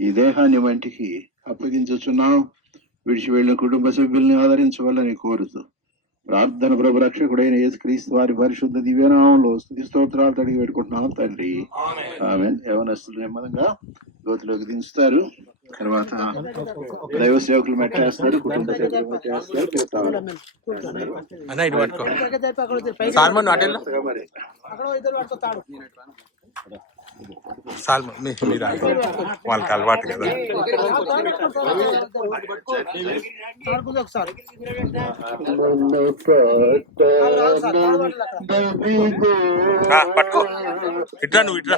ఈ దేహాన్ని వంటికి అప్పగించుచున్నాం. విడిచి వెళ్ళిన కుటుంబ సభ్యుల్ని ఆదరించవాలని కోరుతూ ప్రార్థన ప్రభు రక్షకుడైన యేసుక్రీస్తు వారి పరిశుద్ధ దివ్యనామంలో స్తుతి స్తోత్రాలు తడిగి పెట్టుకుంటున్నాం తండ్రి. ఆమె యవనస్తులు నెమ్మదిగా గోతిలోకి దించుతారు. తర్వాత దైవ సేవకులు మెట్టేస్తారు, కుటుంబ సభ్యులు మెట్టేస్తారు. వాళ్ళకి అలవాటు కదా. పట్టుకో, ఇట్లా నువ్వు ఇట్లా.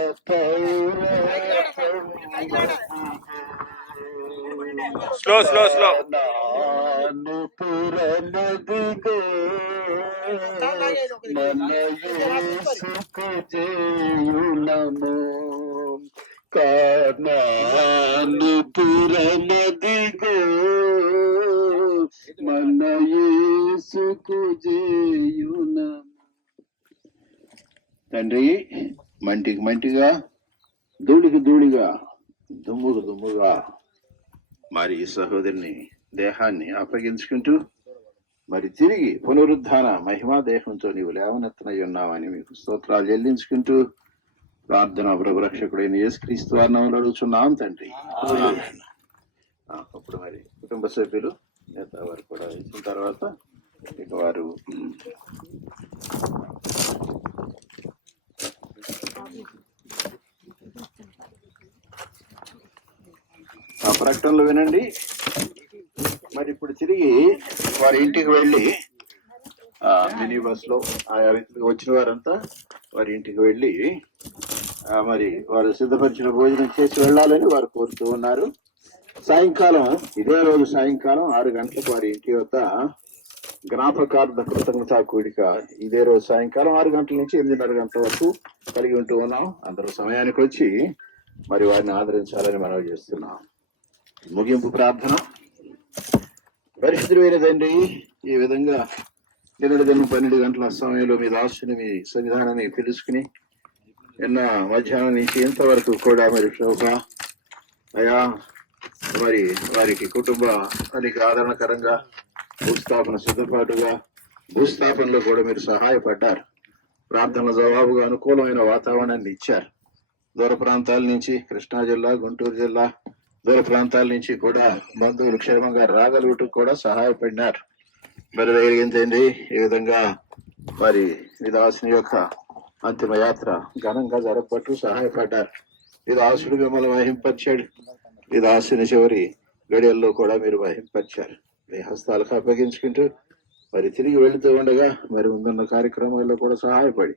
Slow slow slow. కానానుపురమదిగో మన యేసుకు జేయునము. తండ్రి, మంటికి మంటిగా, ధూళికి ధూళిగా, దుమ్ముకు దుమ్ముగా మరి ఈ సహోదరిని దేహాన్ని అప్పగించుకుంటూ మరి తిరిగి పునరుద్ధాన మహిమా దేహంతో నీవు లేవనెత్తనై ఉన్నావని మీకు స్తోత్రాలు చెల్లించుకుంటూ ప్రార్థన ప్రభు రక్షకుడైన యేసుక్రీస్తు వారి నామములో అడుగుచున్నాం తండ్రి. అప్పుడు మరి కుటుంబ సభ్యులు నేత వారు కూడా ఇచ్చిన తర్వాత ఇక వారు ఆ ప్రకటనలు వినండి. మరి ఇప్పుడు తిరిగి వారి ఇంటికి వెళ్ళి మినీ బస్ లో ఆయా వ్యక్తులకు వచ్చిన వారంతా వారి ఇంటికి వెళ్ళి మరి వారు సిద్ధపరిచిన భోజనం చేసి వెళ్ళాలని వారు కోరుతూ ఉన్నారు. సాయంకాలం, ఇదే రోజు సాయంకాలం 6 గంటలకు వారి ఇంటి వద్ద జ్ఞాపకార్థ కృతజ్ఞతా కూడిక ఇదే రోజు సాయంకాలం 6 గంటల నుంచి 8:30 గంటల వరకు కలిగి ఉంటూ ఉన్నాం. అందరూ సమయానికి వచ్చి మరి వారిని ఆదరించాలని మనవి చేస్తున్నాం. ముగింపు ప్రార్థన. పరిశుద్ధుడైన తండ్రి, ఈ విధంగా నిన్నటి దినం 12 గంటల సమయంలో మీ దాసుని మీ సన్నిధానాన్ని పిలుచుకుని నిన్న మధ్యాహ్నం నుంచి ఇంతవరకు కూడా మరి శోభ అయా మరి వారికి కుటుంబానికి ఆదరణకరంగా భూస్థాపన సిద్ధపాటుగా భూస్థాపనలో కూడా మీరు సహాయపడ్డారు. ప్రార్థనల జవాబుగా అనుకూలమైన వాతావరణాన్ని ఇచ్చారు. దూర ప్రాంతాల నుంచి కృష్ణా జిల్లా, గుంటూరు జిల్లా, దూర ప్రాంతాల నుంచి కూడా బంధువులు క్షేమంగా రాగలుగుటకు కూడా సహాయపడినారు. మరి జరిగిందండి. ఈ విధంగా మరి విదాసుని యొక్క అంతిమ యాత్ర ఘనంగా జరగపట్టు సహాయపడ్డారు. విదాసుడు మిమ్మల్ని వహింపరిచాడు. విదాసుని చివరి గడియల్లో కూడా మీరు వహింపరిచారు. మీ హస్తాలకు అప్పగించుకుంటూ మరి తిరిగి వెళుతూ ఉండగా మరి ముందున్న కార్యక్రమాల్లో కూడా సహాయపడి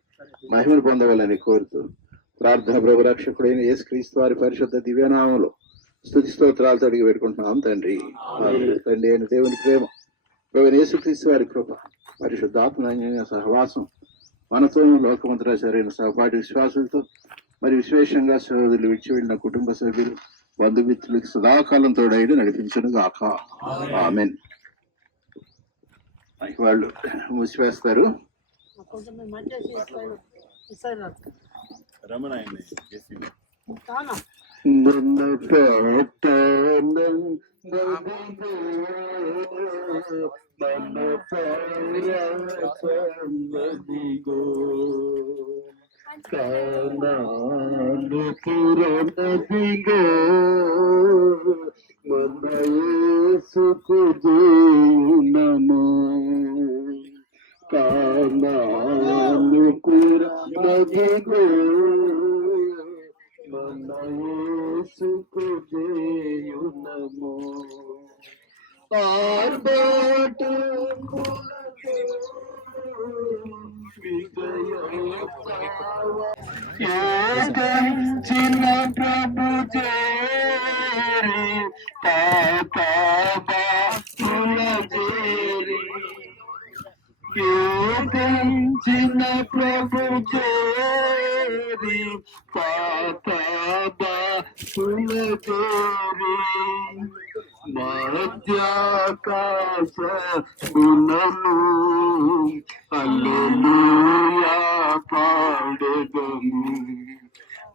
మహిమను పొందగలని కోరుతూ ప్రార్థన ప్రభు రక్షకుడైన యేసుక్రీస్తు వారి పరిశుద్ధ దివ్యనామంలో స్తుతి స్తోత్రాలతో అడిగి పెట్టుకుంటున్నాం తండ్రి. తండ్రి అయిన దేవుని ప్రేమ, ప్రభు యేసుక్రీస్తు వారి కృప, పరిశుద్ధాత్మ సహవాసం మనతో లోకమంతరా సరైన సహపాఠి విశ్వాసులతో మరి విశేషంగా సోదరులు విడిచి వెళ్ళిన కుటుంబ సభ్యులు, బంధుమిత్రులకి సదాకాలం తోడైడు నడిపించను గాక. ఆమెన్. వాళ్ళు మూసివేస్తారు. కానానుపురమదిగో మన యేసుకు జేయునము. కానానుపురమదిగో మన యేసుకు జేయునము. చిన్న ప్రభు చేరి పాపల చేరి చిన్న ప్రభు చేరి పాపల చేరి మధ్యాకాశ గుణము హల్లెలూయా పాడెదము.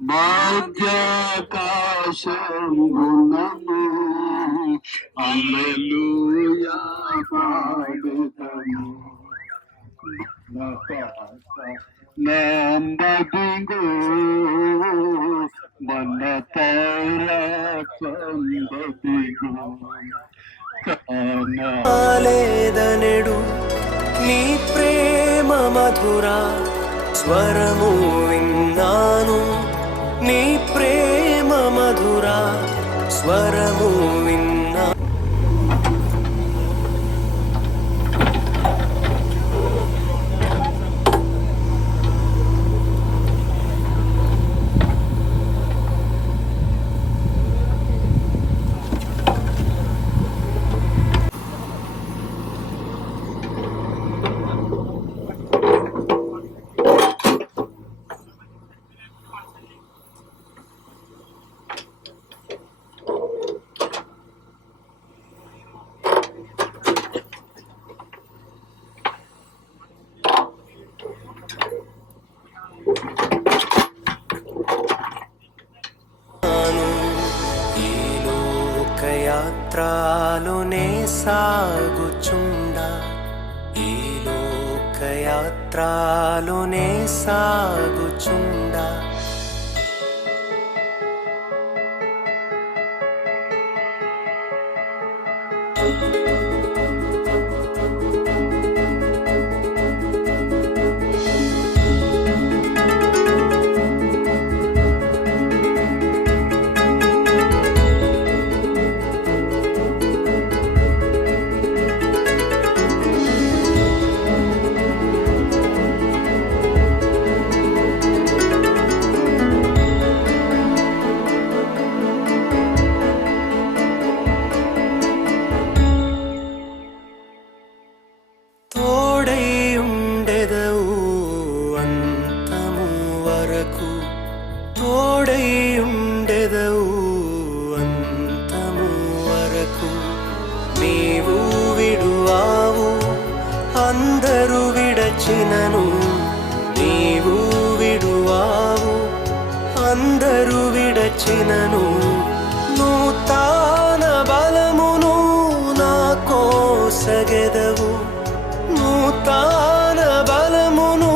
మధ్యాకాశమునను హల్లెలూయా పాడుతాను. ನಂಬದಿಂಗೋ ಮನ್ನ ಪೌರ ಸಂಬದಿಗೋ లేదనెడు నీ ప్రేమ మధుర స్వరము విన్నాను, నీ ప్రేమ మధుర స్వరము విన్నా. యాత్రలోనే సాగుచుండా, ఈ లోకయాత్రలోనే సాగుచుండా. నీవు విడువావు అందరూ విడచినను, నీవు విడువావు అందరూ విడచినను. నూతన బలమును నాకోసగెదవు, నూతన బలమును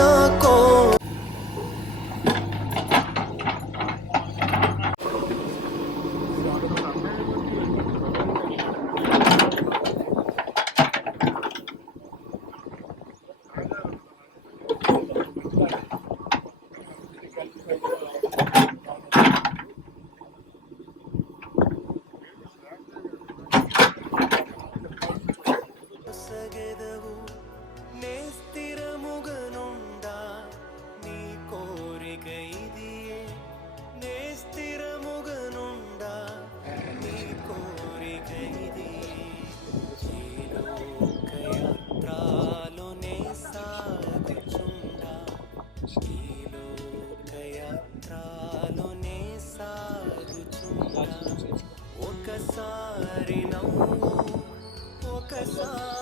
నాకో. ఒకసారి నవ్వు, ఒకసారి